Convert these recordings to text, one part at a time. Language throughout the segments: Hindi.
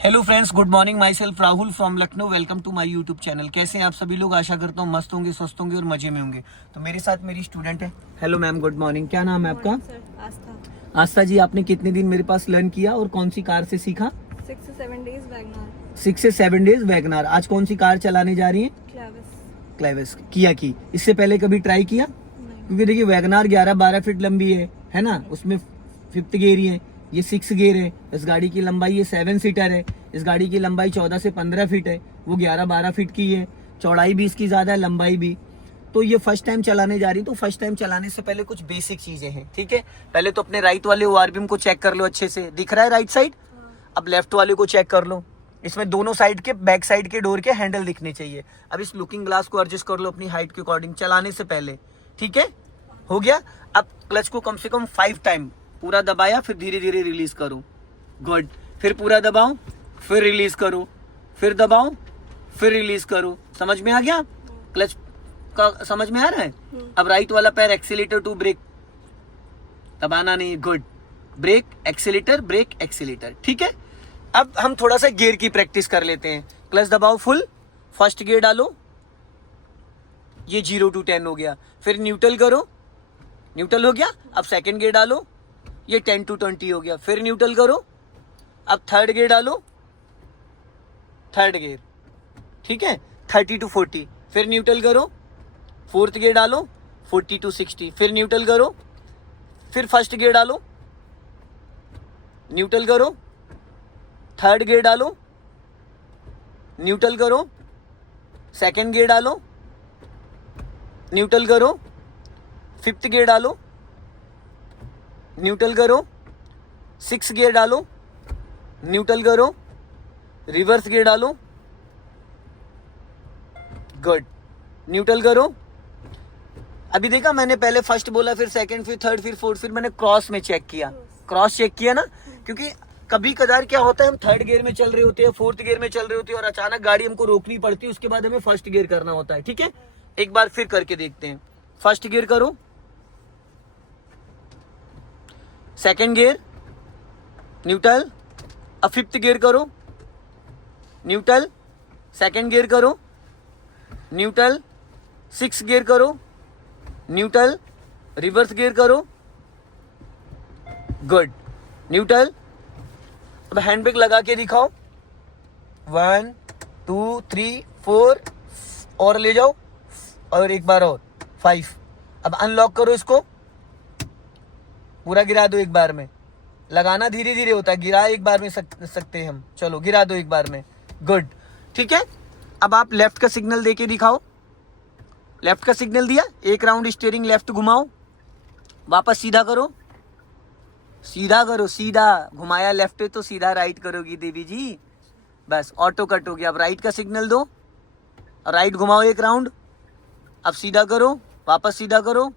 Hello friends, good morning. My self Rahul from Lucknow. Welcome to my YouTube channel. कैसे हैं आप सभी लोग? आशा करता हूँ मस्त होंगे, स्वस्थ होंगे और मजे में होंगे। तो मेरे साथ मेरी स्टूडेंट है। Hello ma'am, good morning. क्या नाम है आपका? आस्था। आस्था जी, आपने कितने दिन मेरे पास लर्न किया और कौन सी कार से सीखा? 6 से 7 days वैगनार। 6 से 7 डेज वैगनार। आज कौन सी कार चलाने जा रही है? क्लेविस किया की। इससे पहले कभी ट्राई किया? क्योंकि देखिए वैगनार 11-12 फीट लंबी है ना, उसमें 5th गियर ही है, ये 6 गियर है। इस गाड़ी की लंबाई ये 7 सीटर है। इस गाड़ी की लंबाई 14 से 15 फीट है, वो 11-12 फीट की है। चौड़ाई भी इसकी ज्यादा है, लंबाई भी। तो ये फर्स्ट टाइम चलाने जा रही। तो फर्स्ट टाइम चलाने से पहले कुछ बेसिक चीजें हैं, ठीक है। पहले तो अपने राइट वाले ओआरबीएम को चेक कर लो अच्छे से। दिख रहा है राइट साइड? अब लेफ्ट वाले को चेक कर लो। इसमें दोनों साइड के, बैक साइड के डोर के हैंडल दिखने चाहिए। अब इस लुकिंग ग्लास को एडजस्ट कर लो अपनी हाइट के अकॉर्डिंग चलाने से पहले, ठीक है। हो गया। अब क्लच को कम से कम 5 टाइम पूरा दबाया, फिर धीरे धीरे रिलीज करो। गुड। फिर पूरा दबाओ, फिर रिलीज करो, फिर दबाओ, फिर रिलीज करो। समझ में आ गया? क्लच का समझ में आ रहा है? अब राइट वाला पैर एक्सीलेटर टू ब्रेक, दबाना नहीं। Good. Brake accelerator, brake accelerator, ठीक है। अब हम थोड़ा सा गियर की प्रैक्टिस कर लेते हैं। क्लच दबाओ फुल, फर्स्ट गियर डालो, ये 0 to 10 हो गया। फिर न्यूट्रल करो, न्यूट्रल हो गया। अब सेकंड गियर डालो, ये 10 to 20 हो गया। फिर न्यूट्रल करो, अब थर्ड गियर डालो, थर्ड गियर, ठीक है, 30 to 40। फिर न्यूट्रल करो, फोर्थ गियर डालो, 40 to 60। फिर न्यूट्रल करो, फिर फर्स्ट गियर डालो, न्यूट्रल करो, थर्ड गियर डालो, न्यूट्रल करो, सेकंड गियर डालो, न्यूट्रल करो, फिफ्थ गियर डालो, न्यूट्रल करो, 6 गियर डालो, न्यूट्रल करो, रिवर्स गियर डालो। गुड। न्यूट्रल करो। अभी देखा मैंने, पहले फर्स्ट बोला, फिर सेकंड, फिर थर्ड, फिर फोर्थ, फिर मैंने क्रॉस में चेक किया। क्रॉस चेक किया ना, क्योंकि कभी कदार क्या होता है, हम थर्ड गियर में चल रहे होते हैं, फोर्थ गियर में चल रहे होते हैं और अचानक गाड़ी हमको रोकनी पड़ती है। उसके बाद हमें फर्स्ट गियर करना होता है, ठीक है। एक बार फिर करके देखते हैं। फर्स्ट गियर करो, सेकंड गियर, न्यूट्रल। अब फिफ्थ गियर करो, न्यूट्रल, सेकंड गियर करो, न्यूट्रल, 6 गियर करो, न्यूट्रल, रिवर्स गियर करो। गुड। न्यूट्रल। अब हैंड ब्रेक लगा के दिखाओ। 1 2 3 4 और ले जाओ, और एक बार और 5। अब अनलॉक करो, इसको पूरा गिरा दो एक बार में। लगाना धीरे धीरे होता है, गिरा एक बार में सकते हैं हम। चलो गिरा दो एक बार में। गुड, ठीक है। अब आप लेफ्ट का सिग्नल देके दिखाओ। लेफ्ट का सिग्नल दिया, एक राउंड स्टीयरिंग लेफ्ट घुमाओ, वापस सीधा करो, सीधा करो, सीधा घुमाया लेफ्ट तो सीधा राइट करोगी देवी जी। बस ऑटो कट हो गया। अब राइट का सिग्नल दो, राइट घुमाओ एक राउंड, अब सीधा करो, वापस सीधा करो,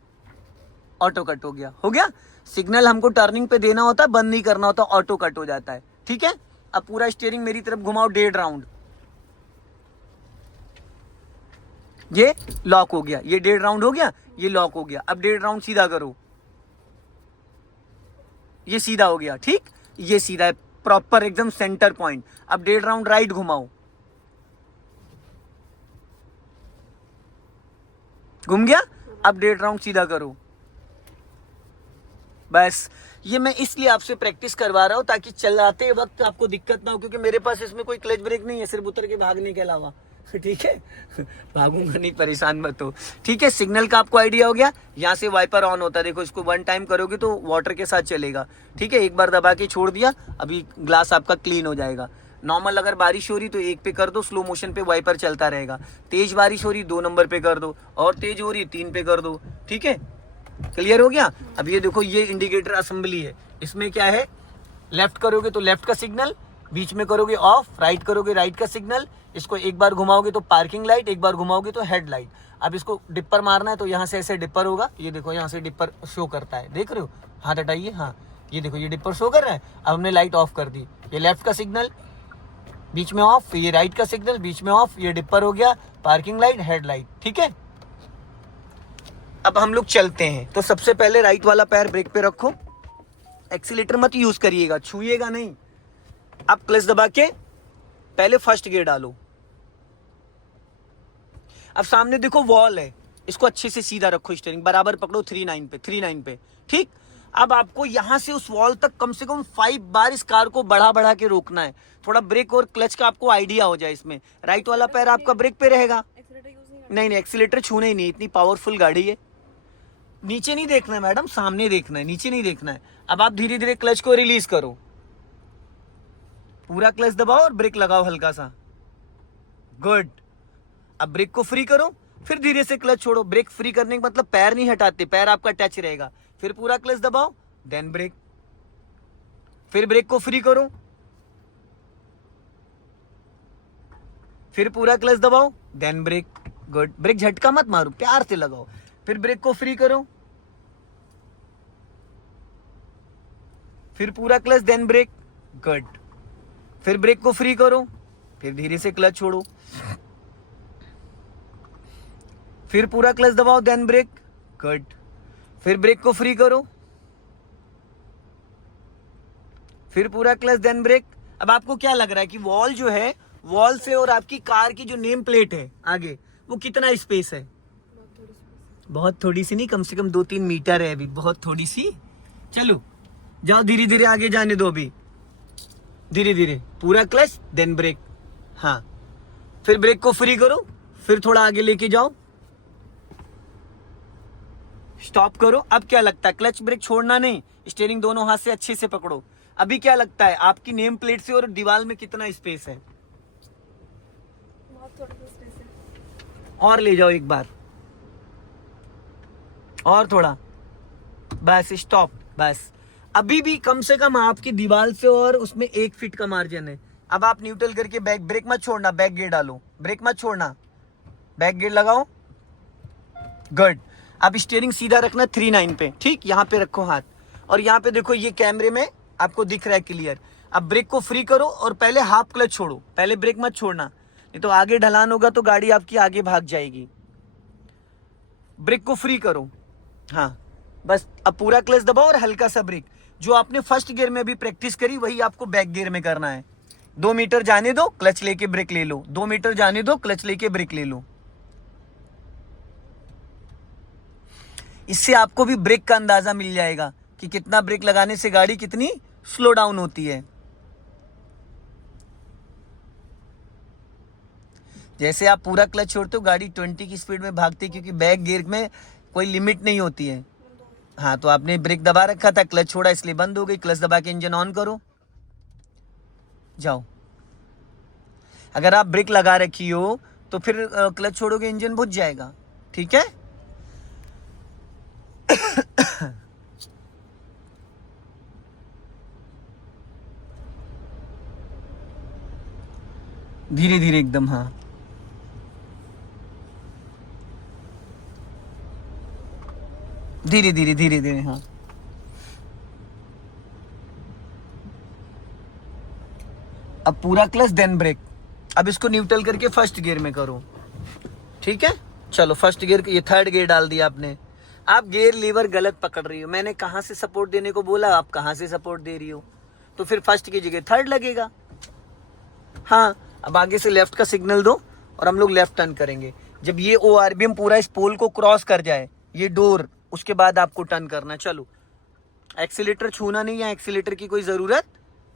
ऑटो कट हो गया। हो गया। सिग्नल हमको टर्निंग पे देना होता है, बंद नहीं करना होता, ऑटो कट हो जाता है, ठीक है। अब पूरा स्टीयरिंग मेरी तरफ घुमाओ 1.5 राउंड, ये लॉक हो गया। ये 1.5 राउंड हो गया, ये लॉक हो गया। अब 1.5 राउंड सीधा करो, ये सीधा हो गया, ठीक। ये सीधा है, प्रॉपर एकदम सेंटर पॉइंट। अब 1.5 राउंड राइट घुमाओ, घूम गया। अब 1.5 राउंड सीधा करो। बस ये मैं इसलिए आपसे प्रैक्टिस करवा रहा हूं ताकि चलाते वक्त आपको दिक्कत ना हो, क्योंकि मेरे पास इसमें कोई क्लच ब्रेक नहीं है, सिर्फ उतर के भागने के अलावा, ठीक है। भागूंगा नहीं, परेशान मत हो, ठीक है। सिग्नल का आपको आइडिया हो गया। यहाँ से वाइपर ऑन होता है, देखो इसको 1 टाइम करोगे तो वाटर के साथ चलेगा, ठीक है। एक बार दबा के छोड़ दिया, अभी ग्लास आपका क्लीन हो जाएगा। नॉर्मल अगर बारिश हो रही तो 1 पे कर दो, स्लो मोशन पे वाइपर चलता रहेगा। तेज बारिश हो रही 2 नंबर पे कर दो, और तेज हो रही 3 पे कर दो, ठीक है। क्लियर हो गया। अब ये देखो, ये इंडिकेटर असेंबली है। इसमें क्या है, लेफ्ट करोगे तो लेफ्ट का सिग्नल, बीच में करोगे ऑफ, राइट करोगे राइट का सिग्नल। इसको एक बार घुमाओगे तो पार्किंग लाइट, एक बार घुमाओगे तो हेड लाइट। अब इसको डिपर मारना है तो यहाँ से ऐसे डिपर होगा, ये देखो यहाँ से डिपर शो करता है, देख रहे हो। हाथ हटाइए, हाँ ये देखो ये डिपर शो कर रहा है। अब हमने लाइट ऑफ कर दी, ये लेफ्ट का सिग्नल, बीच में ऑफ, ये राइट का सिग्नल, बीच में ऑफ, ये डिपर हो गया, पार्किंग लाइट, हेड लाइट, ठीक है। अब हम लोग चलते हैं। तो सबसे पहले राइट वाला पैर ब्रेक पे रखो, एक्सीलेटर मत यूज करिएगा, छुइएगा नहीं। अब क्लच दबा के पहले फर्स्ट गियर डालो। अब सामने देखो वॉल है, इसको अच्छे से सीधा रखो, स्टीयरिंग बराबर पकड़ो 39 पे, ठीक। अब आपको यहां से उस वॉल तक कम से कम 5 बार इस कार को बढ़ा के रोकना है। थोड़ा ब्रेक और क्लच का आपको आइडिया हो जाए इसमें। राइट वाला पैर आपका ब्रेक पे रहेगा। नहीं, एक्सीलेटर छूना ही नहीं, इतनी पावरफुल गाड़ी है। नीचे नहीं देखना है मैडम, सामने देखना है, नीचे नहीं देखना है। अब आप धीरे धीरे क्लच को रिलीज करो, पूरा क्लच दबाओ और ब्रेक लगाओ हल्का सा। गुड। अब ब्रेक को फ्री करो, फिर धीरे से क्लच छोड़ो। ब्रेक फ्री करने का मतलब पैर नहीं हटाते, पैर आपका टच रहेगा। फिर पूरा क्लच दबाओ, देन ब्रेक, फिर ब्रेक को फ्री करो, फिर पूरा क्लच दबाओ, देन ब्रेक। गुड। ब्रेक झटका मत मारो, प्यार से लगाओ। फिर ब्रेक को फ्री करो, फिर पूरा क्लच, देन ब्रेक। गुड। फिर ब्रेक को फ्री करो, फिर धीरे से क्लच छोड़ो, फिर पूरा क्लच दबाओ, देन ब्रेक। गुड। फिर ब्रेक को फ्री करो, फिर पूरा क्लच, देन ब्रेक। अब आपको क्या लग रहा है कि वॉल जो है, वॉल से और आपकी कार की जो नेम प्लेट है आगे, वो कितना स्पेस है? बहुत थोड़ी सी नहीं, कम से कम 2-3 मीटर है अभी, बहुत थोड़ी सी। चलो जाओ, धीरे धीरे आगे जाने दो अभी, धीरे धीरे। पूरा क्लच, देन ब्रेक। हाँ, फिर ब्रेक को फ्री करो, फिर थोड़ा आगे लेके जाओ, स्टॉप करो। अब क्या लगता है? क्लच ब्रेक छोड़ना नहीं, स्टीयरिंग दोनों हाथ से अच्छे से पकड़ो। अभी क्या लगता है आपकी नेम प्लेट से और दीवार में कितना स्पेस है? बहुत थोड़ा सा स्पेस है। और ले जाओ एक बार, और थोड़ा, बस स्टॉप। बस अभी भी कम से कम आपकी दीवार से और उसमें 1 फीट का मार्जिन है। अब आप न्यूट्रल करके बैक, ब्रेक मत छोड़ना, बैक गियर डालो, ब्रेक मत छोड़ना, बैक गियर लगाओ। गुड। अब स्टीयरिंग सीधा रखना 39 पे, ठीक। यहाँ पे रखो हाथ, और यहाँ पे देखो, ये कैमरे में आपको दिख रहा है क्लियर। अब ब्रेक को फ्री करो और पहले हाफ क्लच छोड़ो, पहले ब्रेक मत छोड़ना, नहीं तो आगे ढलान होगा तो गाड़ी आपकी आगे भाग जाएगी। ब्रेक को फ्री करो, हाँ बस। अब पूरा क्लच दबाओ और हल्का सा ब्रेक। जो आपने फर्स्ट गियर में भी प्रैक्टिस करी, वही आपको बैक गियर में करना है। 2 मीटर जाने दो, क्लच लेके ब्रेक ले लो, 2 मीटर जाने दो, क्लच लेके ब्रेक ले लो। इससे आपको भी ब्रेक का अंदाजा मिल जाएगा कि कितना ब्रेक लगाने से गाड़ी कितनी स्लो डाउन होती है। जैसे आप पूरा क्लच छोड़ते हो, गाड़ी 20 की स्पीड में भागती है, क्योंकि बैक गियर में कोई लिमिट नहीं होती है। हाँ, तो आपने ब्रेक दबा रखा था, क्लच छोड़ा इसलिए बंद हो गई। क्लच दबा के इंजन ऑन करो, जाओ। अगर आप ब्रेक लगा रखी हो तो फिर क्लच छोड़ोगे, इंजन बुझ जाएगा, ठीक है। धीरे धीरे एकदम, हाँ धीरे धीरे धीरे धीरे, हाँ। अब पूरा क्लच, देन ब्रेक। अब इसको न्यूट्रल करके फर्स्ट गियर में करो, ठीक है। चलो फर्स्ट गियर, ये थर्ड गियर डाल दिया आपने। आप गियर लीवर गलत पकड़ रही हो। मैंने कहाँ से सपोर्ट देने को बोला, आप कहाँ से सपोर्ट दे रही हो, तो फिर फर्स्ट की जगह थर्ड लगेगा। हाँ, अब आगे से लेफ्ट का सिग्नल दो और हम लोग लेफ्ट टर्न करेंगे। जब ये ORBM पूरा इस पोल को क्रॉस कर जाए, ये डोर, उसके बाद आपको टर्न करना। चलो, एक्सीलेटर छूना नहीं है, एक्सीलेटर की कोई जरूरत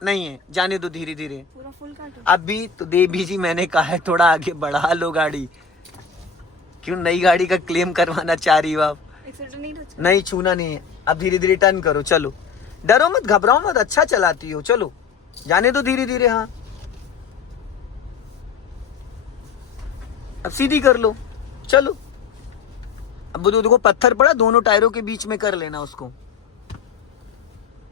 नहीं है, जाने दो धीरे धीरे। पूरा फुल काटो। अभी तो दे बीजी, मैंने कहा है थोड़ा आगे बढ़ा लो गाड़ी। क्यों नई गाड़ी का क्लेम करवाना चाह रही हो आप? एक्सीलेटर नहीं टच, नहीं छूना नहीं है। अब धीरे धीरे टर्न करो, चलो, डरो मत, घबराओ मत, अच्छा चलाती हो। चलो जाने दो धीरे धीरे, हाँ। अब सीधी कर लो, चलो। अब वो देखो पत्थर पड़ा, दोनों टायरों के बीच में कर लेना उसको।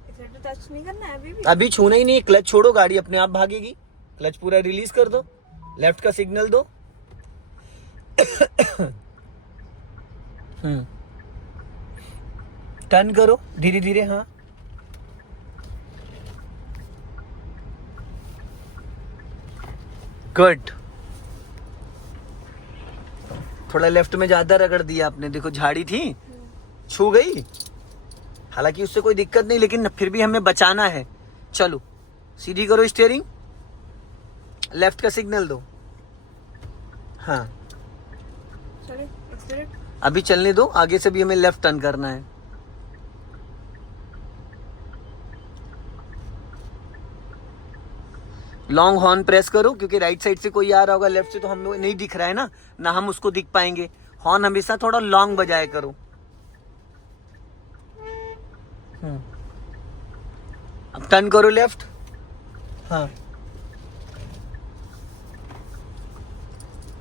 एक्सीलेटर टच नहीं करना है अभी भी। अभी छूना ही नहीं, क्लच छोड़ो, गाड़ी अपने आप भागेगी। क्लच पूरा रिलीज कर दो, लेफ्ट का सिग्नल दो। टर्न करो धीरे धीरे, हाँ। गुड। थोड़ा लेफ्ट में ज्यादा रगड़ दिया आपने, देखो झाड़ी थी, छू गई। हालांकि उससे कोई दिक्कत नहीं, लेकिन फिर भी हमें बचाना है। चलो सीधी करो स्टीयरिंग, लेफ्ट का सिग्नल दो। हाँ चले एक्सीलरेट। अभी चलने दो, आगे से भी हमें लेफ्ट टर्न करना है। लॉन्ग हॉर्न प्रेस करो, क्योंकि राइट साइड से कोई आ रहा होगा, लेफ्ट से तो हम लोग नहीं दिख रहा है ना हम उसको दिख पाएंगे। हॉर्न हमेशा थोड़ा लॉन्ग बजाया करो। अब टर्न करो लेफ्ट। हाँ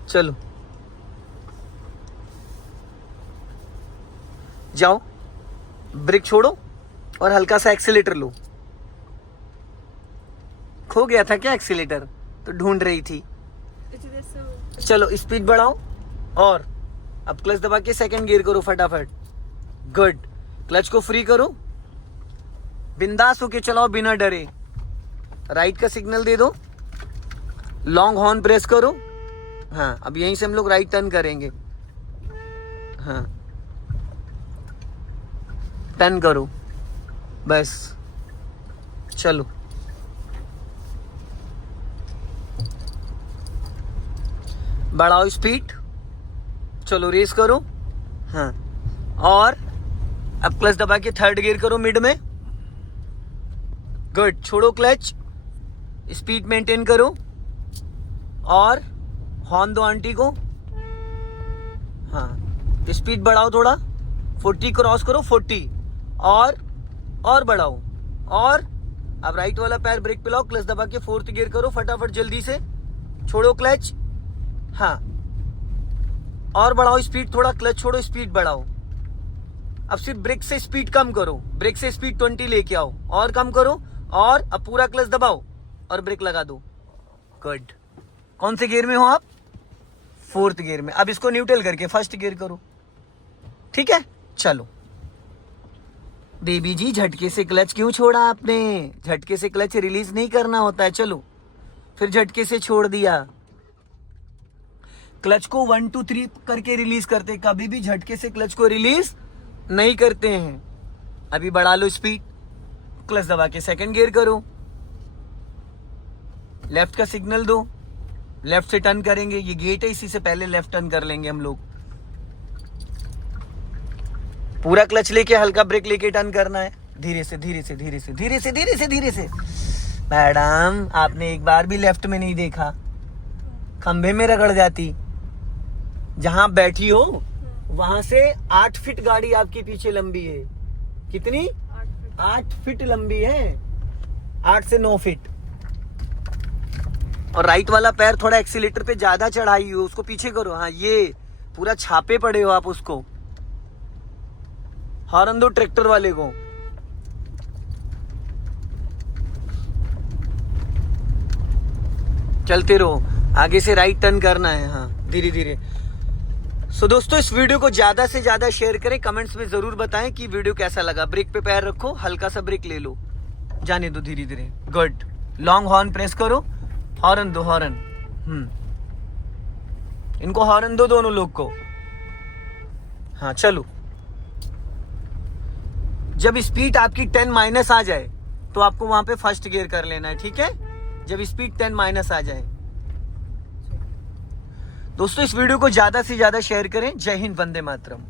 चलो जाओ, ब्रेक छोड़ो और हल्का सा एक्सीलेटर लो। खो गया था क्या एक्सीलेटर? तो ढूंढ रही थी। इधर से चलो स्पीड बढ़ाओ और अब क्लच दबा के सेकंड गियर करो फटाफट। गुड। क्लच को फ्री करो, बिंदास होके चलाओ बिना डरे। राइट का सिग्नल दे दो, लॉन्ग हॉर्न प्रेस करो। हाँ अब यहीं से हम लोग राइट टर्न करेंगे। हाँ टर्न करो बस। चलो बढ़ाओ स्पीड। चलो रेस करो। हाँ और अब क्लच दबा के थर्ड गियर करो मिड में। गुड। छोड़ो क्लच, स्पीड मेंटेन करो और हॉर्न दो आंटी को। हाँ स्पीड बढ़ाओ थोड़ा, 40 क्रॉस करो, 40 और बढ़ाओ। और अब राइट वाला पैर ब्रेक पे लाओ, क्लच दबा के फोर्थ गियर करो फटाफट जल्दी से। छोड़ो क्लच। हाँ और बढ़ाओ स्पीड थोड़ा, क्लच छोड़ो स्पीड बढ़ाओ। अब सिर्फ ब्रेक से स्पीड कम करो, ब्रेक से स्पीड 20 लेके आओ और कम करो। और अब पूरा क्लच दबाओ और ब्रेक लगा दो। गुड। कौन से गियर में हो आप? फोर्थ गियर में। अब इसको न्यूट्रल करके फर्स्ट गियर करो। ठीक है चलो। बेबी जी झटके से क्लच क्यों छोड़ा आपने? झटके से क्लच रिलीज नहीं करना होता है। चलो फिर झटके से छोड़ दिया। क्लच को 1 2 3 करके रिलीज करते, कभी भी झटके से क्लच को रिलीज नहीं करते हैं। अभी बढ़ा लो स्पीड, क्लच दबा के सेकंड गियर करो, लेफ्ट का सिग्नल दो, लेफ्ट से टर्न करेंगे। ये गेट है, इसी से पहले लेफ्ट टर्न कर लेंगे हम लोग। पूरा क्लच लेके हल्का ब्रेक लेके टर्न करना है। धीरे से धीरे से धीरे से धीरे से धीरे से धीरे से। मैडम आपने एक बार भी लेफ्ट में नहीं देखा, खंभे में रगड़ जाती। जहां बैठी हो वहां से 8 फीट गाड़ी आपके पीछे लंबी है। कितनी? 8 फीट लंबी है, 8 से 9 फीट। और राइट वाला पैर थोड़ा एक्सीलेटर पे ज्यादा चढ़ाई हो, उसको पीछे करो। हाँ ये पूरा छापे पड़े हो आप उसको। हॉर्न दो ट्रैक्टर वाले को। चलते रहो, आगे से राइट टर्न करना है। हाँ धीरे धीरे। सो दोस्तों इस वीडियो को ज्यादा से ज्यादा शेयर करें, कमेंट्स में जरूर बताएं कि वीडियो कैसा लगा। ब्रेक पे पैर रखो, हल्का सा ब्रेक ले लो, जाने दो धीरे धीरे। गुड। लॉन्ग हॉर्न प्रेस करो, हॉर्न दो हॉर्न। इनको हॉर्न दो दोनों लोग को। हाँ चलो। जब स्पीड आपकी 10 माइनस आ जाए तो आपको वहां पे फर्स्ट गियर कर लेना है। ठीक है, जब स्पीड 10 माइनस आ जाए। दोस्तों इस वीडियो को ज्यादा से ज्यादा शेयर करें। जय हिंद, वंदे मातरम।